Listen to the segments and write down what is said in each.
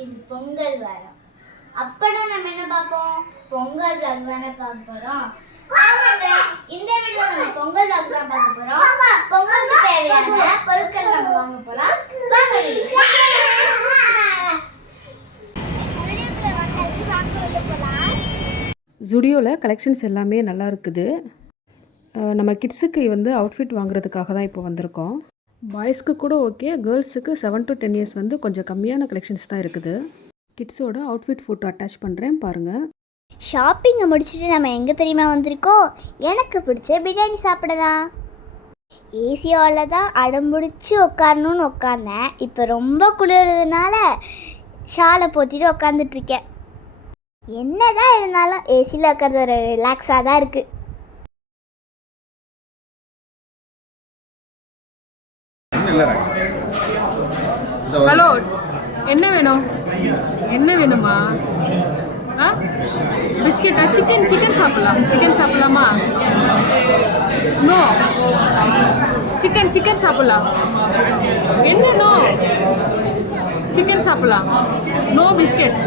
இது பொங்கல் வாரம். அப்பனா நம்ம என்ன பார்ப்போம்? பொங்கல் vlog தானே பார்க்க போறோம். ஆமாங்க, இந்த வீடியோல நம்ம பொங்கல் vlog தான் பார்க்க போறோம். பொங்கலுக்கு தேவையான பொருட்கள் நம்ம வாங்க போறோம். வாங்க வீடியோக்குள்ள வந்தாச்சு, வாங்க உள்ள போலாம். ஜுடியோவில் கலெக்ஷன்ஸ் எல்லாமே நல்லா இருக்குது. நம்ம கிட்ஸுக்கு வந்து அவுட்ஃபிட் வாங்குறதுக்காக தான் இப்போ வந்திருக்கோம். பாய்ஸ்க்கு கூட ஓகே, கேர்ள்ஸுக்கு 7 to 10 இயர்ஸ் வந்து கொஞ்சம் கம்மியான கலெக்ஷன்ஸ் தான் இருக்குது. கிட்ஸோட அவுட்ஃபிட் ஃபோட்டோ அட்டாச் பண்ணுறேன் பாருங்கள். ஷாப்பிங்கை முடிச்சுட்டு நம்ம எங்கே தெரியுமா வந்திருக்கோம்? எனக்கு பிடிச்ச பிரியாணி சாப்பிட தான். ஏசி ஹாலில் தான் அடம்பிடிச்சி உட்காரணும்னு உட்காந்தேன். இப்போ ரொம்ப குளிர்றதுனால ஷாலை போத்திட்டு உட்காந்துட்ருக்கேன். என்ன தான் இருந்தாலும் ஏசியில் உட்காந்து ஒரு ரிலாக்ஸாக தான் இருக்குது. ஹலோ, என்ன வேணும்? என்ன வேணுமா? பிஸ்கெட்டா? சிக்கன் சாப்பிடலாமா? நோ, சிக்கன் சாப்பிடலாம். என்ன நோ? சிக்கன் சாப்பிடலாம். No biscuit,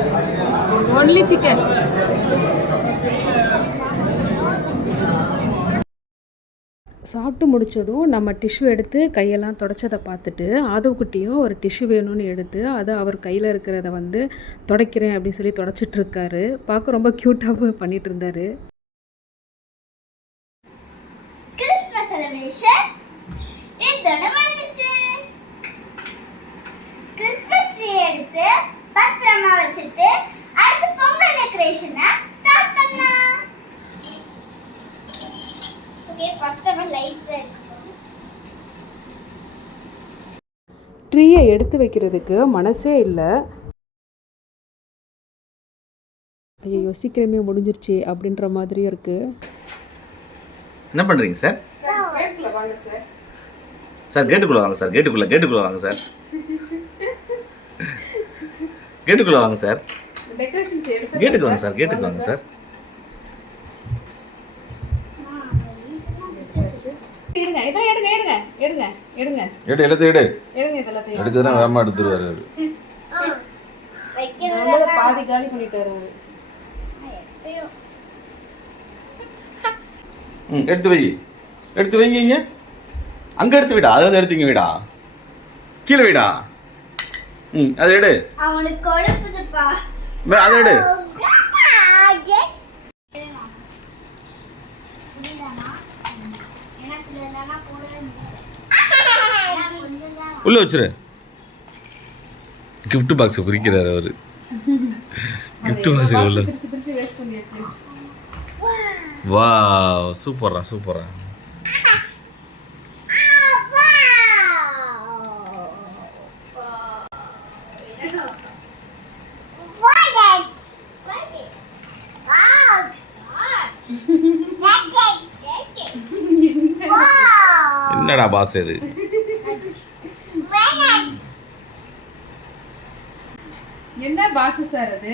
only chicken. சாப்பிட்டு முடித்ததும் நம்ம டிஷ்யூ எடுத்து கையெல்லாம் தொடச்சதை பார்த்துட்டு ஆதவக்குட்டியும் ஒரு டிஷ்யூ வேணும்னு எடுத்து அதை அவர் கையில் இருக்கிறத வந்து துடைக்கிறேன் அப்படின்னு சொல்லி தொடச்சிட்ருக்காரு. பார்க்க ரொம்ப க்யூட்டாக பண்ணிகிட்டு இருந்தார். கிறிஸ்மஸ் செலிப்ரேஷன் இதோட முடிஞ்சிச்சு. கிறிஸ்மஸ் ட்ரீ எடுத்து பத்திரமா வச்சுட்டு அடுத்து பொங்கல் டெக்கரேஷனை ஸ்டார்ட் பண்ணலாம். ஓகே, ஃபர்ஸ்ட் நம்ம லைட்ஸ் எடுக்கணும். ட்ரீயை எடுத்து வைக்கிறதுக்கு மனசே இல்லை. ஐயோ, சீக்கிரமே முடிஞ்சிருச்சு அப்படின்ற மாதிரியும் இருக்குது. என்ன பண்ணுறீங்க சார்? சார் கேட்டுக்குள்ளே வாங்க சார். கேட்டுக்குள்ளே வாங்க சார். கேட்டுக்குள்ளே வாங்க சார். கேட்டுக்கு வாங்க சார். கேட்டுக்கு வாங்க சார். எடுக்குதுன்னா வேகமாக எடுத்துருவாரு அவரு. பாதி காலி பண்ணிட்டாரு. எடுத்து வைங்க. அங்கே எடுத்து விடா, அது வந்து எடுத்துங்க விடா, கீழே விடா. அதை எடு, அவனுக்கு கொழுப்புதுப்பா. அதை எடு. உள்ள வச்சிரு. கிஃப்ட் பாக்ஸ் குறிக்கிறார் அவரு. கிஃப்ட் பாக்ஸ் உள்ள. வா, சூப்பரா. என்னடா பாஸ் இது? என்ன பாஷை சார் அது?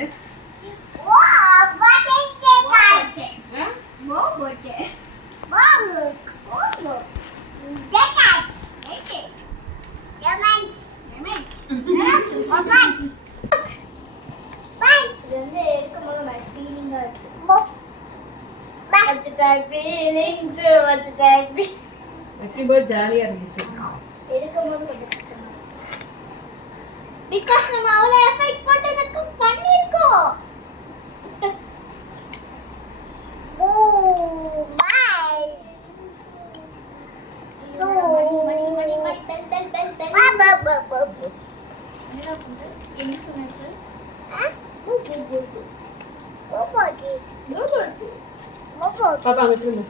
வைக்கும்போது ஜாலியாக இருந்துச்சு. Because நம்ம அவ்வளோ எஃபெக்ட் போட்டதுக்கு பண்ணிருக்கோம். Oh bye. மணி பெல். என்ன சொன்னது? பாப்பா அங்க திரும்ப.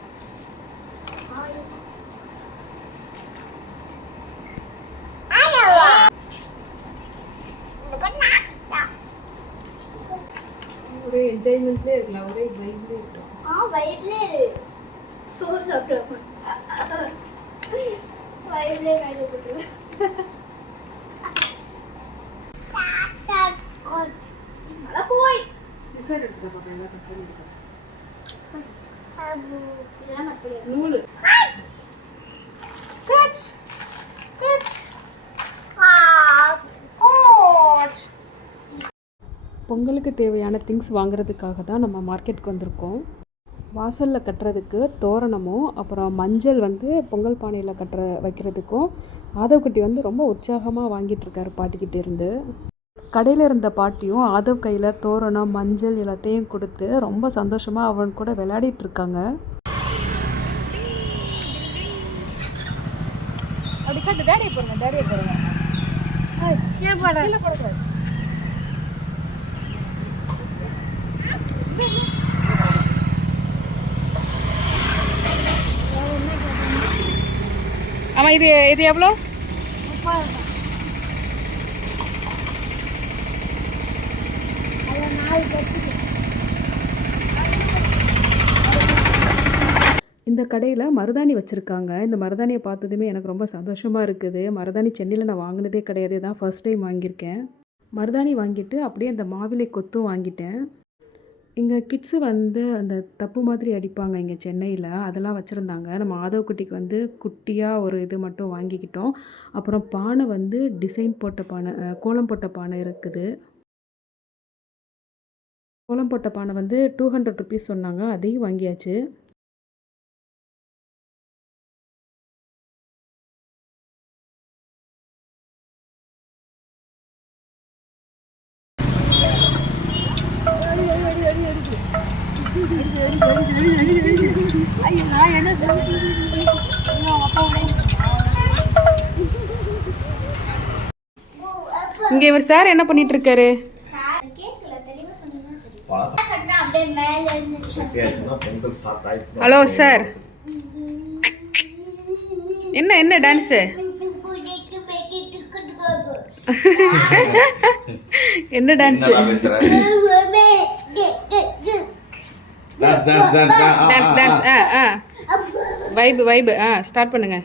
ஒரே என்ஜாய்மெண்ட்லேயே இருக்கலாம், ஒரே வைப்லேயே இருக்கலாம். வைப்லே இரு. சோறு சாப்பிடுவோம். வைப்லே மேலே போட்டு. நல்லா போய். சிசர் எடுத்து பாப்பா, எல்லாம் கட் பண்ணி எடுத்து. இதெல்லாம் மட்டும் நூலு. பொங்கலுக்கு தேவையான திங்ஸ் வாங்குறதுக்காக தான் நம்ம மார்க்கெட்டுக்கு வந்திருக்கோம். வாசலில் கட்டுறதுக்கு தோரணமும் அப்புறம் மஞ்சள் வந்து பொங்கல் பானையில் வைக்கிறதுக்கும் ஆதவ் குட்டி வந்து ரொம்ப உற்சாகமாக வாங்கிட்டுருக்காரு பாட்டிக்கிட்டே இருந்து. கடையில் இருந்த பாட்டியும் ஆதவ் கையில் தோரணம் மஞ்சள் எல்லாத்தையும் கொடுத்து ரொம்ப சந்தோஷமாக அவன் கூட விளையாடிட்டு இருக்காங்க. அப்படி கட்டு டேடியை போடுங்க ஆமாம். இது எவ்வளோ? இந்த கடையில் மருதாணி வச்சுருக்காங்க. இந்த மருதாணியை பார்த்ததுமே எனக்கு ரொம்ப சந்தோஷமாக இருக்குது. மருதாணி சென்னையில் நான் வாங்கினதே கிடையாது, தான் ஃபர்ஸ்ட் டைம் வாங்கியிருக்கேன். மருதாணி வாங்கிட்டு அப்படியே அந்த மாவிலை கொத்தும் வாங்கிட்டேன். இங்கே கிட்ஸு வந்து அந்த தப்பு மாதிரி அடிப்பாங்க இங்கே சென்னையில், அதெல்லாம் வச்சுருந்தாங்க. நம்ம ஆதவ் குட்டிக்கு வந்து குட்டியாக ஒரு இது மட்டும் வாங்கிக்கிட்டோம். அப்புறம் பானை வந்து டிசைன் போட்ட பானை, கோலம் போட்ட பானை இருக்குது. கோலம் போட்ட பானை வந்து 200 ருபீஸ் சொன்னாங்க, அதையும் வாங்கியாச்சு. இங்கே இவர் சார் என்ன பண்ணிட்டு இருக்காரு? ஹலோ சார், என்ன டான்ஸு? என்ன டான்ஸ்? வைப் ஸ்டார்ட் பண்ணுங்க.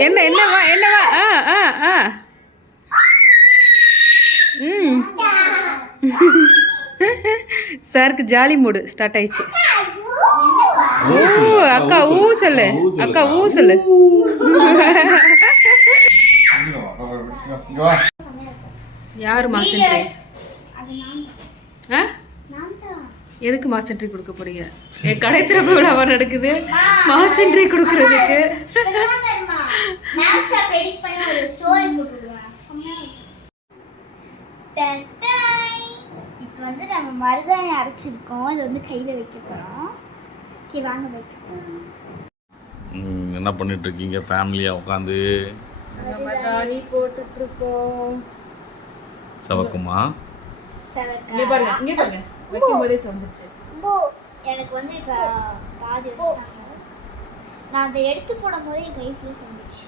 என்னவா சாருக்கு ஜாலி மூடு ஸ்டார்ட் ஆயிடுச்சு. அக்கா ஊ சொல்லு, அக்கா ஊ சொல்லு. யாரு மாசென்ட்ரி? எதுக்கு மாசென்ட்ரி கொடுக்க போறீங்க? என் கடை திறப்பு விழாவா நடக்குது, மாசென்ட்ரி கொடுக்கறதுக்கு. இப்போ வந்து நம்ம மருதாணி அரைச்சிருக்கோம், இது வந்து கையில் வைக்க போகிறோம். ஓகே வாங்க வைக்க. என்ன பண்ணிட்டு இருக்கீங்க ஃபேமிலியா உட்காந்து? மருதாணி போட்டுட்டு இருக்கோம். சவக்குமா? இங்க பாருங்க, இங்க பாருங்க, வைக்கும் போதே வந்துச்சு. எனக்கு வந்து இப்போ பாதி வச்சிட்டாங்க. நான் அதை எடுத்து போடும்போது என் கை ஃபுல்லாக வந்துச்சு.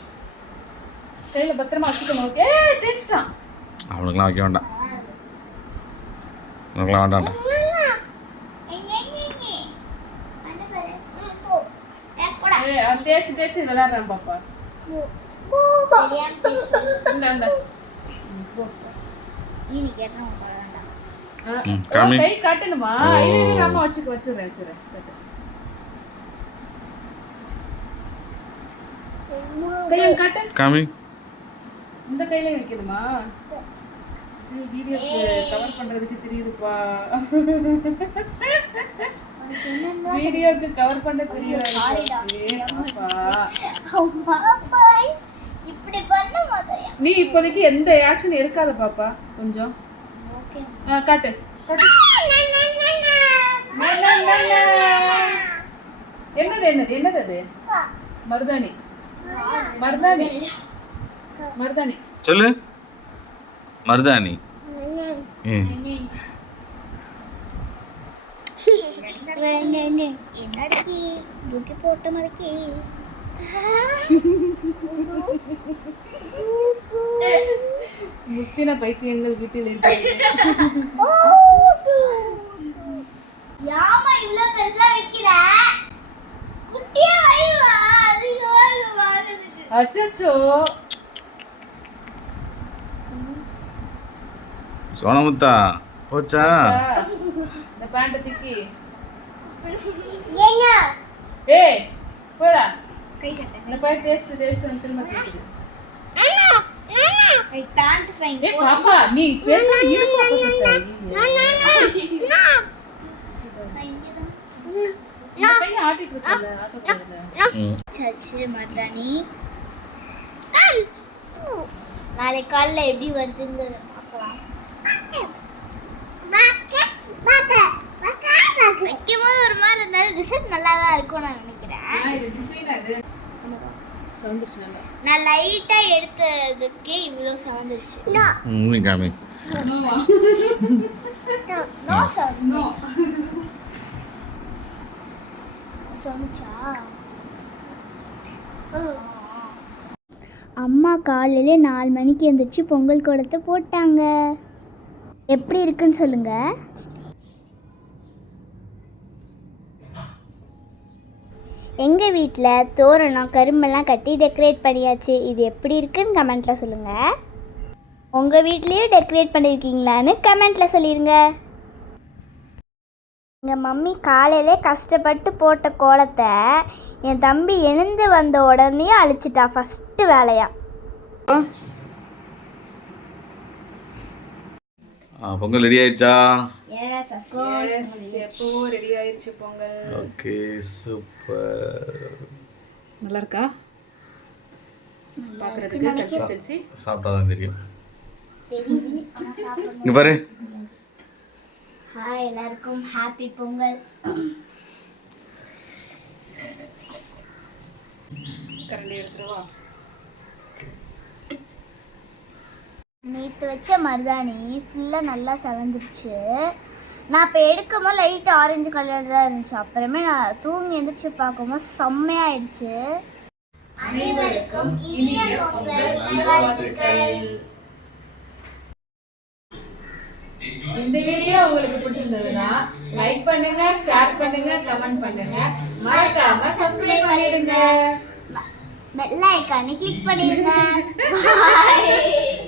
கையில் பத்திரமா வச்சுக்கணும். ஓகே தேய்ச்சிட்டான். அவனுக்குலாம் வைக்க வேண்டாம், அவனுக்குலாம் வேண்டாம். தேய்ச்சி விளையாடுறான் பாப்பா. கை காட்டணுமா? அம்மா வச்சுறேன். காமி, இந்த கையில வைக்கணுமா? வீடியோக்கு கவர் பண்றதுக்கு தெரியுதுப்பா. வீடியோக்கு கவர் பண்ண தெரியாது. நீ இப்போதைக்கு எந்த ஆக்ஷன் எடுக்காத பாப்பா, கொஞ்சம் காட்டு. என்னது அது? மருதாணி சொல்லு. மருதாணி என்னடிக்கு தூக்கி போட்ட மறக்கி முத்தின பைத்தியங்கள் வீட்டில் இருக்கிறது. யாமா இவ்ளோ பெருசா வைக்கிற? குட்டியா வைவா. அது வாங்குது. அச்சச்சோ. சோனமுத்தா போச்சா? இந்த பேண்ட் தூக்கி. ஏங்க ஏய் போடா. கை கட்ட. இந்த பேண்ட் தேய்ச்சு வந்து திரும்ப தூக்கு. ஐ பேண்ட் ஃபைன். ஏய் பாப்பா நீ பேச இருப்பா பசங்க. நான் பையன் ஆட்டிட்டு இருக்கல ஆட்டோ போறல. சச்சு மர்தானி. நாளை காலைல எப்படி வருதுங்கிறத பார்க்கலாம். வைக்கும்போது ஒரு மாதிரி இருந்தாலும் ரிசல்ட் நல்லா தான் இருக்கும் நான் நினைக்கிறேன். இது டிசைன் அது சவுந்துச்சு நல்லா. நான் லைட்டா எடுத்ததுக்கே இவ்வளோ சவந்துருச்சு. காமி நோவா. No sir no. சவந்துச்சா? அம்மா காலையில 4 மணிக்கு எழுந்திரிச்சு பொங்கல் குடத்தை போட்டாங்க. எப்படி இருக்குன்னு சொல்லுங்க. எங்கள் வீட்டில் தோரணம் கரும்பெல்லாம் கட்டி டெக்கரேட் பண்ணியாச்சு. இது எப்படி இருக்குன்னு கமெண்ட்டில் சொல்லுங்கள். உங்கள் வீட்லேயும் டெக்கரேட் பண்ணியிருக்கீங்களான்னு கமெண்ட்டில் சொல்லிடுங்க. எங்கள் மம்மி காலையிலே கஷ்டப்பட்டு போட்ட கோலத்தை என் தம்பி எழுந்து வந்த உடனே அழிச்சிட்டா ஃபஸ்ட்டு வேலையா. பொங்கல் ரெடி ஆயிடுச்சா? Yes of course. எப்போ ரெடி ஆயிருச்சு பொங்கல். Okay super. நல்லா இருக்கா? பாக்குறதுக்கு கன்சிஸ்டன்சி சாப்பிட்டா தான் தெரியும். தெரியுது ஆனால் சாப்பிடணும். இங்க பாரு. ஹாய் எல்லாருக்கும் ஹாப்பி பொங்கல். கரண்டி எடுத்துருவா. நேற்று வச்ச மருதாணி ஃபுல்லாக நல்லா செவந்துருச்சு. நான் இப்போ எடுக்கும்போது லைட் ஆரஞ்சு கலர் தான் இருந்துச்சு. அப்புறமே நான் தூங்கி எழுந்திரிச்சு பார்க்கும்போது செம்மையாயிடுச்சு. அனைவருக்கும் இனிய பொங்கல் நல்வாழ்த்துக்கள். இந்த வீடியோ உங்களுக்கு பிடிச்சிருந்ததுன்னா லைக் பண்ணுங்க, ஷேர் பண்ணுங்க, கமெண்ட் பண்ணுங்க, மறக்காம சப்ஸ்கிரைப் பண்ணிடுங்க. பெல் ஐகானை கிளிக் பண்ணிடுங்க. பாய்.